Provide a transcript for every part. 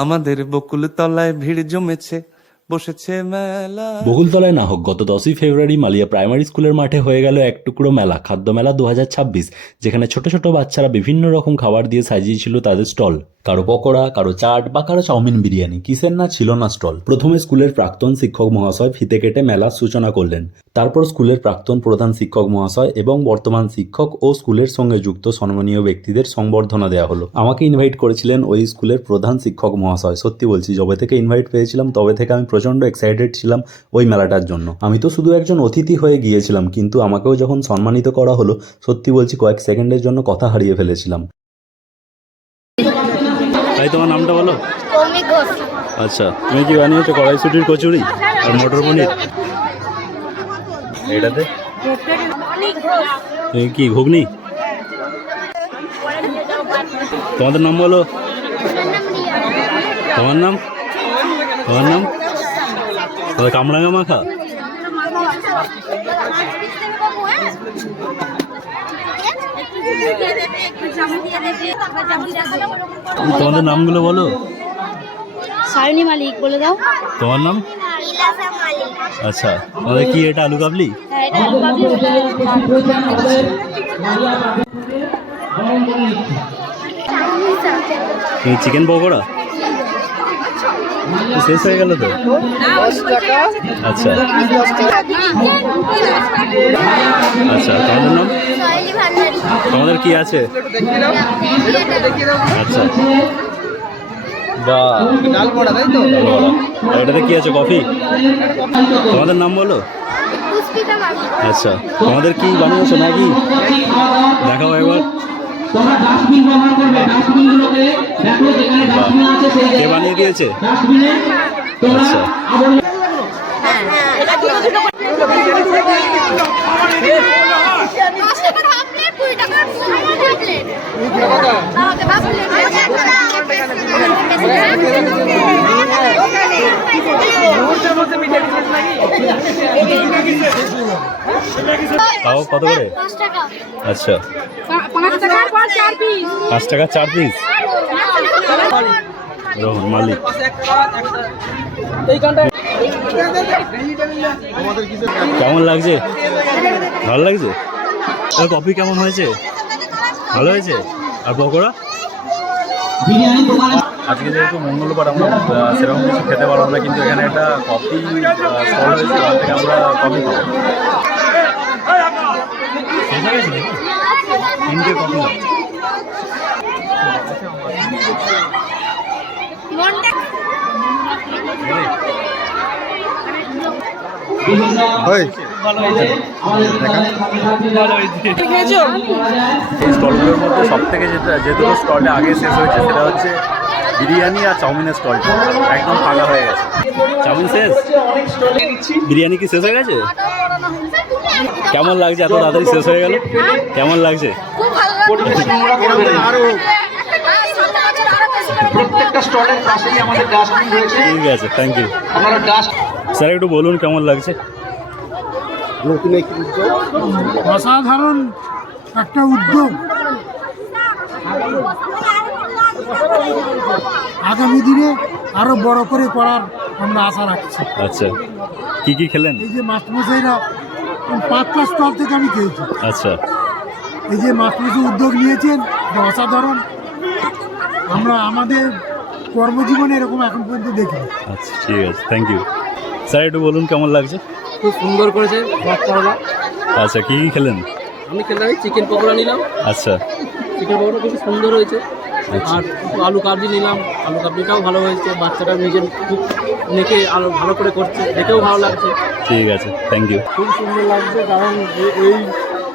আমাদের বকুল তলায় ভিড় জমেছে, বসেছে মেলা। বকুলতলায় না হোক, গত 10ই ফেব্রুয়ারি মালিয়া প্রাইমারি স্কুলের মাঠে হয়ে গেল এক টুকরো মেলা, খাদ্য মেলা 2026, যেখানে ছোট ছোট বাচ্চারা বিভিন্ন রকম খাবার দিয়ে সাজিয়েছিল তাদের স্টল। কারো পকোড়া, কারো চাট বা কারো চাউমিন বিরিয়ানি, কিসের না ছিল না স্টল। প্রথমে স্কুলের প্রাক্তন শিক্ষক মহাশয় ফিতে কেটে মেলার সূচনা করলেন। তারপর স্কুলের প্রাক্তন প্রধান শিক্ষক মহাশয় এবং বর্তমান শিক্ষক ও স্কুলের সঙ্গে যুক্ত সম্মানীয় ব্যক্তিদের সংবর্ধনা দেওয়া হলো। আমাকে ইনভাইট করেছিলেন ওই স্কুলের প্রধান শিক্ষক মহাশয়। সত্যি বলছি, যবে থেকে ইনভাইট পেয়েছিলাম তবে থেকে আমি প্রচন্ড এক্সাইটেড ছিলাম ওই মেলাটার জন্য। আমি তো শুধু একজন অতিথি হয়ে গিয়েছিলাম, কিন্তু আমাকেও যখন সম্মানিত করা হলো, সত্যি বলছি কয়েক সেকেন্ডের জন্য কথা হারিয়ে ফেলেছিলাম। তাই তোমার নামটা বলো। আচ্ছা, তুমি কি বানিয়েছো কড়াইশুটির কচুরি আর মটর পনির? এটাতে তুমি কি ঘুগনি? তোমাদের নাম বলো। তোমার নাম? তোমার নাম? তোমাদের কামরাঙা মাখা? তোমাদের নামগুলো বলো। সায়নী মালিক বলে দাও। তোমার নাম? আচ্ছা, তোমাদের কি এটা আলু কাবলি? হ্যাঁ, এটা আলু কাবলি। চিকেন পকোড়া শেষ হয়ে গেল তো। আচ্ছা আচ্ছা, তোমাদের নাম? তোমাদের কি আছে? আচ্ছা, বা এটাতে কি আছে? কফি? তোমাদের নাম বলো। আচ্ছা, তোমাদের কি বানিয়েছো ম্যাগি? দেখাও একবার। কে বানিয়ে দিয়েছে? আচ্ছা, তাও কত করে? আচ্ছা, 5 টাকা 4 পিস। রোহন মালিক। কেমন লাগছে? ভালো লাগছে? কফি কেমন হয়েছে? ভালো হয়েছে? আর পকোড়া? আজকে যেহেতু মঙ্গলবার, আমরা সেরকম কিছু খেতে পারবো না, কিন্তু এখানে একটা কফি স্টল হয়েছে, ওখান থেকে আমরা কফি খাবো। তিনটে কফি স্টলগুলোর মধ্যে সব থেকে যে দুটো স্টলে আগে শেষ হয়েছে সেটা হচ্ছে বিরিয়ানি আর চাউমিনের স্টলটা একদম ফাঁকা হয়ে গেছে। চাউমিন শেষ, বিরিয়ানি কি শেষ হয়ে গেছে? কেমন লাগছে এত তাড়াতাড়ি শেষ হয়ে গেল? কেমন লাগছে? ঠিক আছে, থ্যাংক ইউ স্যার। একটু বলুন কেমন লাগছে? অসাধারণ একটা উদ্যোগ। আগামী দিনে আরো বড় করে করার আমরা আশা রাখছি। আচ্ছা, কি কি খেলেন? এই যে মাস্টারমশাইরা 5টা স্টল থেকে আমি খেয়েছি। আচ্ছা, এই যে মাস্টারমশাই উদ্যোগ নিয়েছেন, এটা অসাধারণ। আমরা আমাদের কর্মজীবনে এরকম এখন পর্যন্ত দেখি। আচ্ছা, ঠিক আছে, থ্যাংক ইউ স্যার। একটু বলুন কেমন লাগছে? খুব সুন্দর করেছে করলা। আচ্ছা, কি কি খেলেন? আমি খেলাম চিকেন পকোড়া নিলাম। আচ্ছা, চিকেন পকোড়া খুব সুন্দর হয়েছে। আর আলু কাবলি নিলাম, আলু কাবলিটাও ভালো হয়েছে। বাচ্চাটা নিজের খুব মেখে আরো ভালো করে করছে, দেখেও ভালো লাগছে। ঠিক আছে, থ্যাংক ইউ। খুব সুন্দর লাগছে, কারণ এই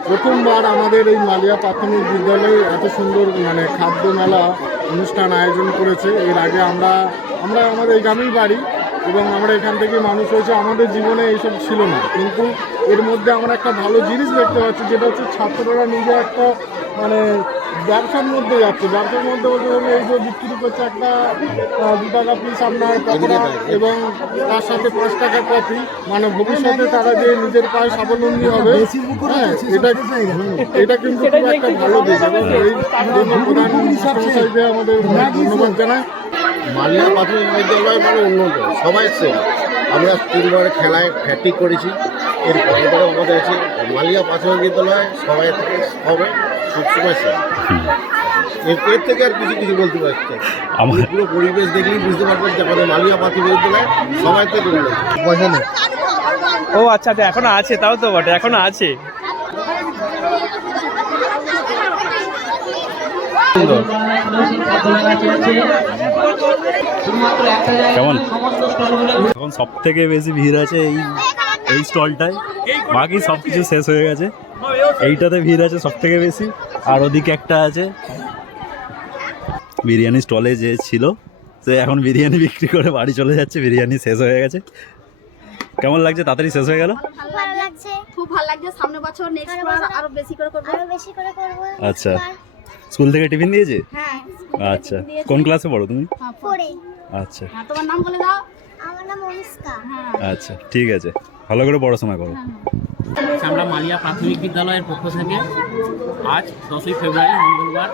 প্রথমবার আমাদের এই মালিয়া প্রাথমিক বিদ্যালয়ে এত সুন্দর খাদ্য মেলা অনুষ্ঠান আয়োজন করেছে। এর আগে আমরা আমাদের এই গ্রামেই বাড়ি এবং আমরা এখান থেকে মানুষ হয়েছে, আমাদের জীবনে এইসব ছিল না। কিন্তু এর মধ্যে আমরা একটা ভালো জিনিস দেখতে পাচ্ছি, যেটা হচ্ছে ছাত্ররা নিজে একটা ব্যবসার মধ্যে যাচ্ছে। ব্যবসার মধ্যে বলতে গেলে এই যে বিক্রি করছে একটা 2 টাকা পিস আপনার পকোড়া এবং তার সাথে 5 টাকা কফি, ভবিষ্যতে তারা যে নিজের পায়ে স্বাবলম্বী হবে। হ্যাঁ, এটা কিন্তু খুব একটা ভালো দিক এবং এই প্রধান আমাদের ধন্যবাদ জানাই। মালিয়া প্রাথমিক বিদ্যালয় মানে উন্নত, সবাই সেরা। আমরা 3বার খেলায় হ্যাট্রিক করেছি। এরপরে আমাদের আছে মালিয়া প্রাথমিক বিদ্যালয় সবাই থেকে হবে সবসময় সেরা। এর থেকে আর কিছু বলতে পারছি না। আমার পুরো পরিবেশ দেখলেই বুঝতে পারবেন যে আমাদের মালিয়া প্রাথমিক বিদ্যালয় সবাই থেকে উন্নত। পয়সা নেই। ও আচ্ছা আচ্ছা, এখনো আছে, তাও তো বটে, এখনো আছে। কেমন এখন সব থেকে বেশি ভিড় আছে এই স্টলটায়, বাকি সব কিছু শেষ হয়ে গেছে। এইটাতে ভিড় আছে সব থেকে বেশি। আর ওদিকে একটা আছে বিরিয়ানি স্টলে যে ছিল, সে এখন বিরিয়ানি বিক্রি করে বাড়ি চলে যাচ্ছে, বিরিয়ানি শেষ হয়ে গেছে। কেমন লাগছে? তাড়াতাড়ি শেষ হয়ে গেল। ভালো লাগছে, খুব ভালো লাগছে। সামনের বছর নেক্সট বার আরো বেশি করে করব, আরো বেশি করে করব। আচ্ছা, স্কুল থেকে টিফিন দিয়েছে? হ্যাঁ। আচ্ছা, কোন ক্লাসে পড়ো তুমি? পড়ে। আচ্ছা তোমার নাম বলে দাও। আমার নাম অনুষ্কা। আচ্ছা, ঠিক আছে, ভালো করে পড়াশোনা করো। আমরা মালিয়া প্রাথমিক বিদ্যালয়ের পক্ষ থেকে আজ 10ই ফেব্রুয়ারি মঙ্গলবার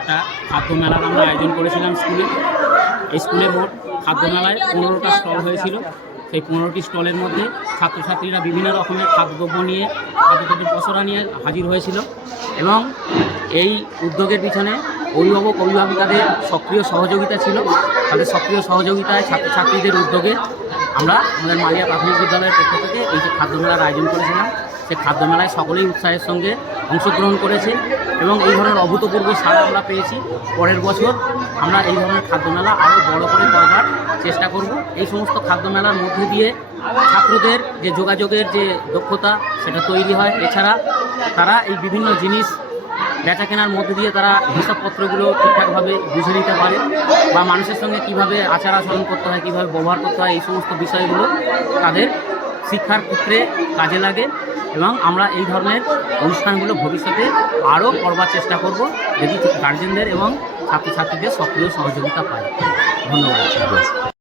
একটা খাদ্য মেলার আমরা আয়োজন করেছিলাম স্কুলে। এই স্কুলে মোট খাদ্য মেলায় 15টা স্টল হয়েছিল। সেই 15টি স্টলের মধ্যে ছাত্রছাত্রীরা বিভিন্ন রকমের খাদ্যদ্রব্য নিয়ে, খাদ্যদ্রব্যের পসরা নিয়ে হাজির হয়েছিল। এবং এই উদ্যোগের পিছনে অভিভাবিকাদের সক্রিয় সহযোগিতা ছিল। তাদের সক্রিয় সহযোগিতায় ছাত্রছাত্রীদের উদ্যোগে আমরা আমাদের মালিয়া প্রাথমিক বিদ্যালয়ের পক্ষ থেকে এই যে খাদ্য মেলার আয়োজন করেছিলাম, সেই খাদ্য মেলায় সকলেই উৎসাহের সঙ্গে অংশগ্রহণ করেছে এবং এই ধরনের অভূতপূর্ব সাড়া আমরা পেয়েছি। পরের বছর আমরা এই ধরনের খাদ্য মেলা আরও বড় করে করবার চেষ্টা করব। এই সমস্ত খাদ্য মেলার মধ্যে দিয়ে ছাত্রদের যে যোগাযোগের যে দক্ষতা সেটা তৈরি হয়। এছাড়া তারা এই বিভিন্ন জিনিস বেচা কেনার মধ্যে দিয়ে তারা হিসাবপত্রগুলো ঠিকঠাকভাবে বুঝে নিতে পারে, বা মানুষের সঙ্গে কীভাবে আচার আচরণ করতে হয়, কীভাবে ব্যবহার করতে হয়, এই সমস্ত বিষয়গুলো তাদের শিক্ষার ক্ষেত্রে কাজে লাগে। এবং আমরা এই ধরনের অনুষ্ঠানগুলো ভবিষ্যতে আরও করবার চেষ্টা করব, যদি গার্জেনদের এবং ছাত্রছাত্রীদের সক্রিয় সহযোগিতা পাই। ধন্যবাদ।